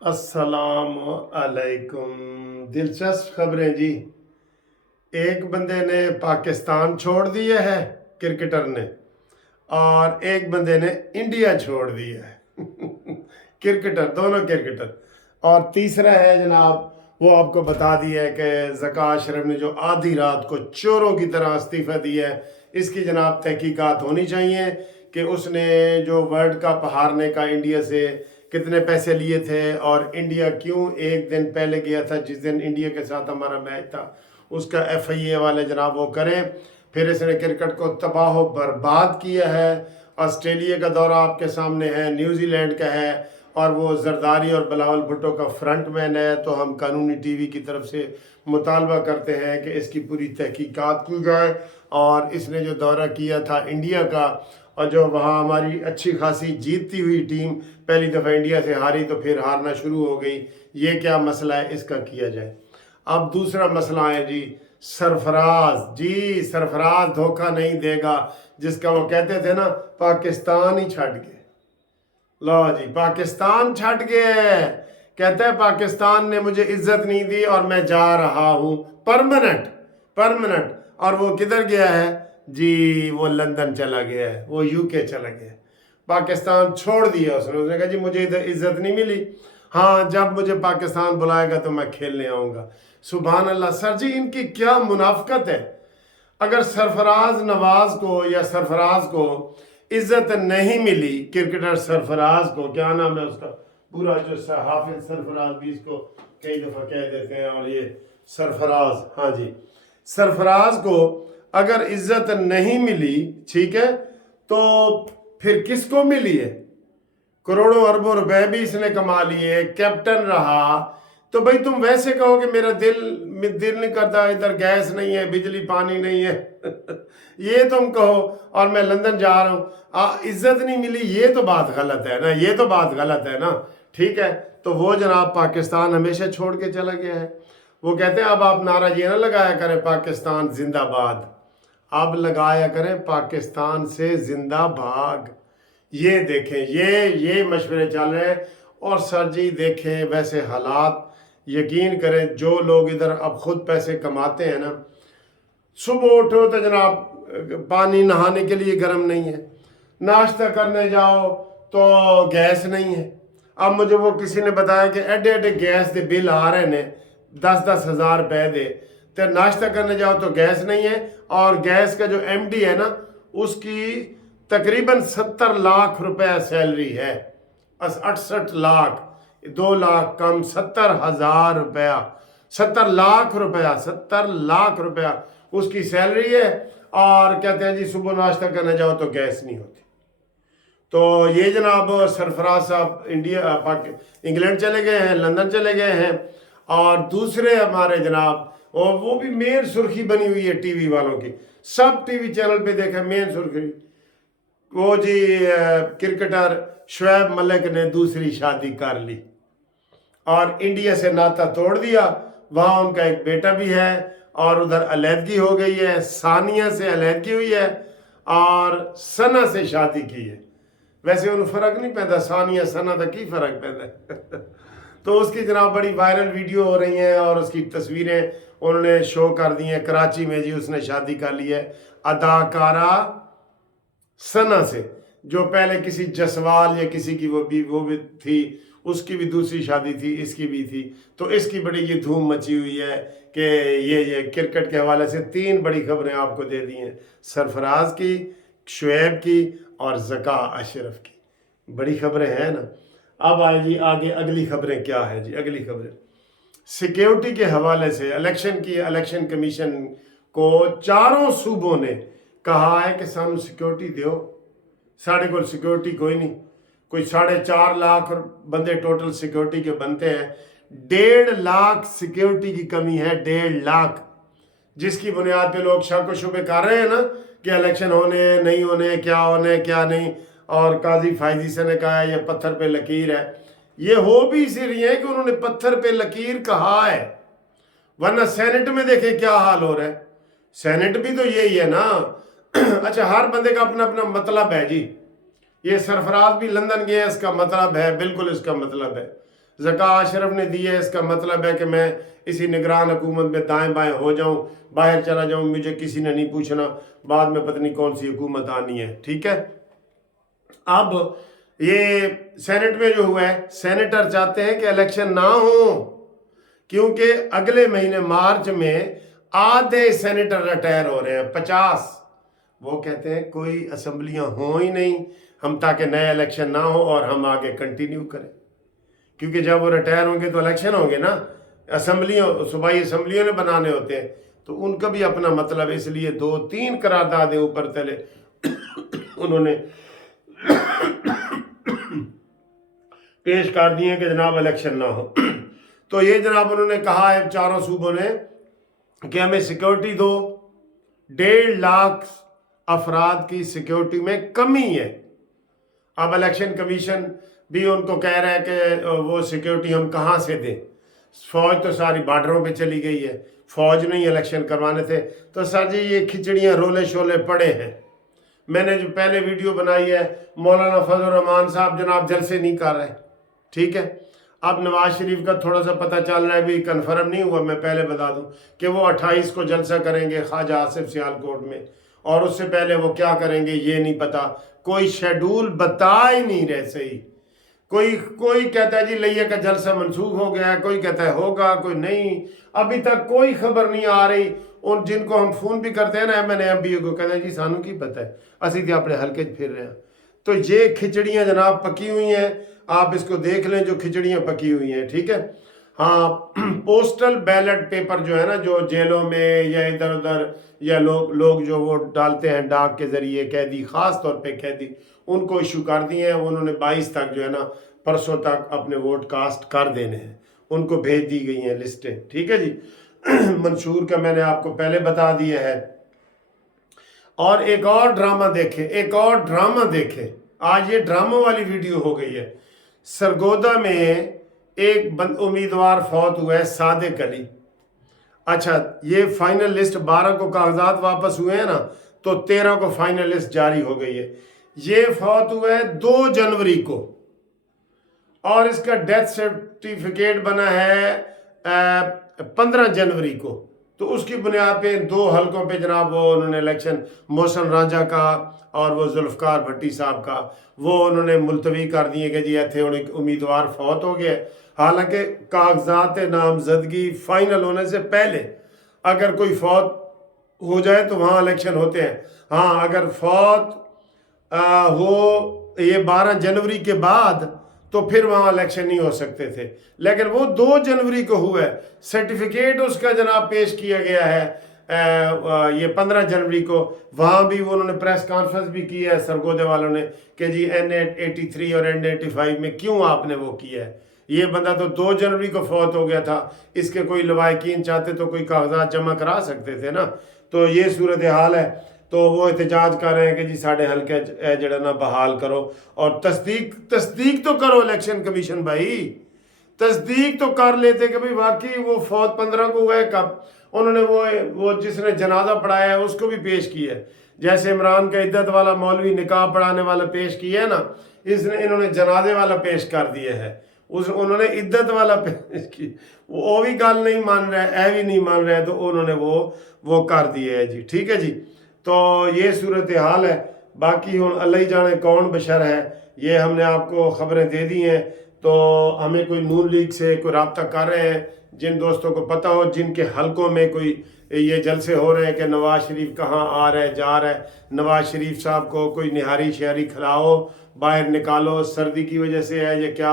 अस्सलाम अलैकुम। दिलचस्प खबरें जी। एक बंदे ने पाकिस्तान छोड़ दिया है, क्रिकेटर ने, और एक बंदे ने इंडिया छोड़ दिया है क्रिकेटर, दोनों क्रिकेटर। और तीसरा है जनाब, वो आपको बता दिया है कि ज़का अशरफ ने जो आधी रात को चोरों की तरह इस्तीफ़ा दिया है, इसकी जनाब तहकीकात होनी चाहिए कि उसने जो वर्ल्ड कप हारने का इंडिया से कितने पैसे लिए थे और इंडिया क्यों एक दिन पहले गया था जिस दिन इंडिया के साथ हमारा मैच था, उसका FIA वाले जनाब वो करें। फिर इसने क्रिकेट को तबाह बर्बाद किया है। ऑस्ट्रेलिया का दौरा आपके सामने है, न्यूजीलैंड का है, और वो जरदारी और बिलावल भुट्टो का फ्रंट मैन है। तो हम कानूनी TV की तरफ से मुतालबा करते हैं कि इसकी पूरी तहकीकात की जाए। और इसने जो दौरा किया था इंडिया का, और जो वहाँ हमारी अच्छी खासी जीतती हुई टीम पहली दफ़ा इंडिया से हारी तो फिर हारना शुरू हो गई, ये क्या मसला है, इसका किया जाए। अब दूसरा मसला है जी, सरफराज जी। सरफराज धोखा नहीं देगा, जिसका वो कहते थे ना पाकिस्तान ही छट गए। लो जी, पाकिस्तान छट गए। कहते हैं पाकिस्तान ने मुझे इज्जत नहीं दी और मैं जा रहा हूँ परमानेंट परमानेंट। और वो किधर गया है जी? वो लंदन चला गया है, वो UK चला गया है। पाकिस्तान छोड़ दिया उसने कहा जी मुझे इधर इज्जत नहीं मिली, हाँ जब मुझे पाकिस्तान बुलाएगा तो मैं खेलने आऊँगा। सुभान अल्लाह। सर जी इनकी क्या मुनाफकत है। अगर सरफराज नवाज को या सरफराज को इज्जत नहीं मिली, क्रिकेटर सरफराज को, क्या नाम है उसका पूरा, जो हाफिज सरफराज भी इसको कई दफ़ा कह देते हैं, और ये सरफराज, हाँ जी, सरफराज को अगर इज्जत नहीं मिली, ठीक है, तो फिर किसको मिली है? करोड़ों अरबों रुपए भी इसने कमा लिए, कैप्टन रहा। तो भाई तुम वैसे कहो कि मेरा दिल नहीं करता, इधर गैस नहीं है, बिजली पानी नहीं है ये तुम कहो, और मैं लंदन जा रहा हूँ, इज्जत नहीं मिली, ये तो बात गलत है ना, ये तो बात गलत है ना। ठीक है, तो वो जनाब पाकिस्तान हमेशा छोड़ के चला गया है। वो कहते हैं अब आप नारा ये ना लगाया करें पाकिस्तान जिंदाबाद, अब लगाया करें पाकिस्तान से जिंदा भाग। ये देखें, ये मशवरे चल रहे हैं। और सर जी देखें वैसे हालात, यकीन करें जो लोग इधर अब खुद पैसे कमाते हैं ना, सुबह उठो तो जनाब पानी नहाने के लिए गर्म नहीं है, नाश्ता करने जाओ तो गैस नहीं है। अब मुझे वो किसी ने बताया कि एडे एडे गैस के बिल आ रहे ने 10-10 हज़ार रुपए दे, तो नाश्ता करने जाओ तो गैस नहीं है। और गैस का जो MD है ना, उसकी तकरीबन 70 लाख रुपए सैलरी है। 68 लाख, 2 लाख कम, 70,000 रुपया, 70 लाख रुपया, 70 लाख रुपया उसकी सैलरी है। और कहते हैं जी सुबह नाश्ता करने जाओ तो गैस नहीं होती। तो ये जनाब सरफराज साहब इंग्लैंड चले गए हैं, लंदन चले गए हैं। और दूसरे हमारे जनाब, और वो भी मेन सुर्खी बनी हुई है TV वालों की, सब TV चैनल पे देखें मेन सुर्खी, वो जी क्रिकेटर शोएब मलिक ने दूसरी शादी कर ली और इंडिया से नाता तोड़ दिया। वहाँ उनका एक बेटा भी है, और उधर अलहदगी हो गई है, सानिया से अलहदगी हुई है और सना से शादी की है। वैसे उन्हें फ़र्क नहीं पैदा, सानिया सना तक की फ़र्क पैदा तो उसकी जनाब बड़ी वायरल वीडियो हो रही हैं, और उसकी तस्वीरें उन्होंने शो कर दी हैं। कराची में जी उसने शादी कर ली है अदाकारा सना से, जो पहले किसी जसवाल या किसी की वो भी थी, उसकी भी दूसरी शादी थी, इसकी भी थी। तो इसकी बड़ी ये धूम मची हुई है कि ये क्रिकेट के हवाले से 3 बड़ी खबरें आपको दे दी हैं, सरफराज की, शुएब की और ज़का अशरफ की। बड़ी खबरें हैं ना। अब आए जी आगे, अगली खबरें क्या है जी? अगली खबरें सिक्योरिटी के हवाले से, इलेक्शन कमीशन को 4 सूबों ने कहा है कि सानू सिक्योरिटी दो, साढ़े को सिक्योरिटी कोई नहीं। कोई 4.5 लाख बंदे टोटल सिक्योरिटी के बनते हैं, 1.5 लाख सिक्योरिटी की कमी है, 1.5 लाख, जिसकी बुनियाद पे लोग शक व शुबे कर रहे हैं ना कि इलेक्शन होने नहीं होने, क्या होने क्या नहीं। और काजी फायजी से ने कहा है ये पत्थर पे लकीर है। ये हो भी इसीलिए है कि उन्होंने पत्थर पे लकीर कहा है, वरना सेनेट में देखें क्या हाल हो रहा है। सेनेट भी तो यही है ना अच्छा, हर बंदे का अपना अपना मतलब है जी। ये सरफराज भी लंदन गया, इसका मतलब है, बिल्कुल इसका मतलब है। ज़का अशरफ ने दी है, इसका मतलब है कि मैं इसी निगरान हुकूमत में दाएं बाएं हो जाऊं, बाहर चला जाऊं, मुझे किसी ने नहीं पूछना, बाद में पता नहीं कौन सी हुकूमत आनी है। ठीक है, अब ये सेनेट में जो हुआ है, सेनेटर चाहते हैं कि इलेक्शन ना हो, क्योंकि अगले महीने मार्च में आधे सेनेटर रिटायर हो रहे हैं, 50। वो कहते हैं कोई असम्बलियां हो ही नहीं, हम ताकि नया इलेक्शन ना हो और हम आगे कंटिन्यू करें, क्योंकि जब वो रिटायर होंगे तो इलेक्शन होंगे ना, असम्बलियों सूबाई असम्बलियों ने बनाने होते हैं, तो उनका भी अपना मतलब है। इसलिए 2-3 करारदादें ऊपर तले उन्होंने पेश कर दिए कि जनाब इलेक्शन ना हो। तो ये जनाब उन्होंने कहा है चारों सूबों ने कि हमें सिक्योरिटी दो, 1.5 लाख अफराद की सिक्योरिटी में कमी है। अब इलेक्शन कमीशन भी उनको कह रहा है कि वो सिक्योरिटी हम कहाँ से दें, फौज तो सारी बॉर्डरों पे चली गई है, फौज नहीं इलेक्शन करवाने थे। तो सर जी ये खिचड़ियाँ रोले शोले पड़े हैं। मैंने जो पहले वीडियो बनाई है, मौलाना फजल रहमान साहब जनाब जलसे नहीं कर रहे, ठीक है। अब नवाज शरीफ का थोड़ा सा पता चल रहा है, भी कन्फर्म नहीं हुआ, मैं पहले बता दूं कि वो 28 को जलसा करेंगे ख्वाजा आसिफ सियालकोट में, और उससे पहले वो क्या करेंगे ये नहीं पता, कोई शेड्यूल बता ही नहीं रहे सही। कोई कहता है जी लैया का जलसा मनसूख हो गया है, कोई कहता है होगा, कोई नहीं, अभी तक कोई खबर नहीं आ रही। और जिनको हम फोन भी करते हैं ना MNA को, कहते हैं जी सानू की पता है, असी तो अपने हल्के फिर रहे हैं। तो ये खिचड़ियाँ जनाब पकी हुई हैं, आप इसको देख लें जो खिचड़ियाँ पकी हुई हैं, ठीक है। हाँ, पोस्टल बैलेट पेपर जो है ना, जो जेलों में या इधर उधर या लोग जो वोट डालते हैं डाक के जरिए, कैदी, खास तौर पे कैदी, उनको इशू कर दिए हैं। उन्होंने 22 तक जो है ना, परसों तक अपने वोट कास्ट कर देने हैं, उनको भेज दी गई हैं लिस्टें, ठीक है जी। मंशूर का मैंने आपको पहले बता दिया है। और एक और ड्रामा देखे, आज ये ड्रामा वाली वीडियो हो गई है। सरगोदा में एक उम्मीदवार फौत हुआ है, सादिक अली। अच्छा, ये फाइनल लिस्ट 12 को कागजात वापस हुए हैं ना, तो 13 को फाइनल लिस्ट जारी हो गई है। ये फौत हुआ है 2 जनवरी को, और इसका डेथ सर्टिफिकेट बना है 15 जनवरी को। तो उसकी बुनियाद पे 2 हलकों पे जनाब वो उन्होंने इलेक्शन, मोहसिन रांझा का और वो जुल्फकार भट्टी साहब का, वो उन्होंने मुलतवी कर दिए कि जी इतने उम्मीदवार फौत हो गए। हालांकि कागजात नामजदगी फाइनल होने से पहले अगर कोई फौत हो जाए तो वहाँ इलेक्शन होते हैं। हाँ, अगर फौत हो ये 12 जनवरी के बाद तो फिर वहाँ इलेक्शन नहीं हो सकते थे, लेकिन वो 2 जनवरी को हुआ है। सर्टिफिकेट उसका जनाब पेश किया गया है ये 15 जनवरी को। वहाँ भी वो उन्होंने प्रेस कॉन्फ्रेंस भी की है सरगोदे वालों ने कि जी N83 और N85 में क्यों आपने वो किया है। ये बंदा तो 2 जनवरी को फौत हो गया था, इसके कोई लवाकिन चाहते तो कोई कागजात जमा करा सकते थे ना। तो ये सूरत हाल है। तो वो एहतजाज कर रहे हैं कि जी साढ़े हल्के जड़ा ना बहाल करो, और तस्दीक तो करो इलेक्शन कमीशन भाई, तस्दीक तो कर लेते कि भाई वाकई वो फौत 15 को हुआ है। कब उन्होंने वो जिसने जनाजा पढ़ाया है उसको भी पेश किया है, जैसे इमरान का इद्दत वाला मौलवी निकाह पढ़ाने वाला पेश किया है ना, इन्होंने जनाजे वाला पेश कर दिया है, उन्होंने इद्दत वाला पेश की। वो भी गल नहीं मान रहा है, भी नहीं मान रहा है, तो उन्होंने वो कर दिया है जी, ठीक है जी। तो ये सूरत हाल है। बाकी हूँ अल्लाह ही जाने कौन बशर है, ये हमने आपको खबरें दे दी हैं। तो हमें कोई नून लीग से कोई रब्ता कर रहे हैं, जिन दोस्तों को पता हो जिनके हलकों में कोई ये जलसे हो रहे हैं कि नवाज शरीफ कहाँ आ रहा है जा रहा है, नवाज शरीफ साहब को कोई निहारी शहरी खिलाओ, बाहर निकालो, सर्दी की वजह से है ये क्या।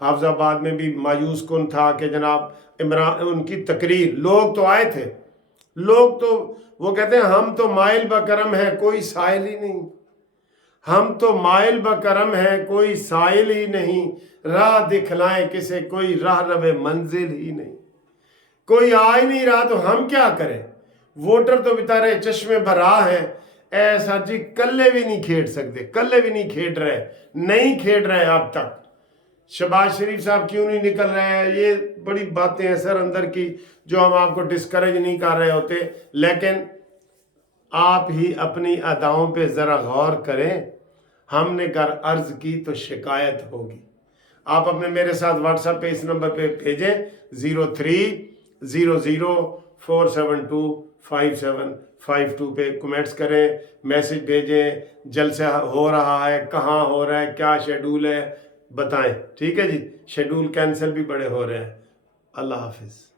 हाफजाबाद में भी मायूस कुन था कि जनाब इमरान, उनकी तकरीर, लोग तो आए थे, लोग तो वो कहते हैं हम तो माइल बकरम है कोई साइल ही नहीं, हम तो माइल बकरम है कोई साइल ही नहीं, राह दिखलाएं किसे कोई राह रवे मंजिल ही नहीं। कोई आ ही नहीं रहा तो हम क्या करें, वोटर तो बेचारे चश्मे भरा हैं। ऐसा जी कल्ले भी नहीं खेड सकते, कल्ले भी नहीं खेड रहे अब तक। शहबाज शरीफ साहब क्यों नहीं निकल रहे हैं, ये बड़ी बातें हैं सर अंदर की, जो हम आपको डिस्करेज नहीं कर रहे होते, लेकिन आप ही अपनी अदाओं पे ज़रा गौर करें। हमने कर अर्ज की तो शिकायत होगी, آپ اپنے میرے ساتھ واٹس ایپ پہ اس نمبر پہ بھیجیں 0300472572 پہ کمنٹس کریں، میسج بھیجیں، جلسہ ہو رہا ہے، کہاں ہو رہا ہے، کیا شیڈول ہے، بتائیں، ٹھیک ہے جی۔ شیڈول کینسل بھی بڑے ہو رہے ہیں۔ اللہ حافظ۔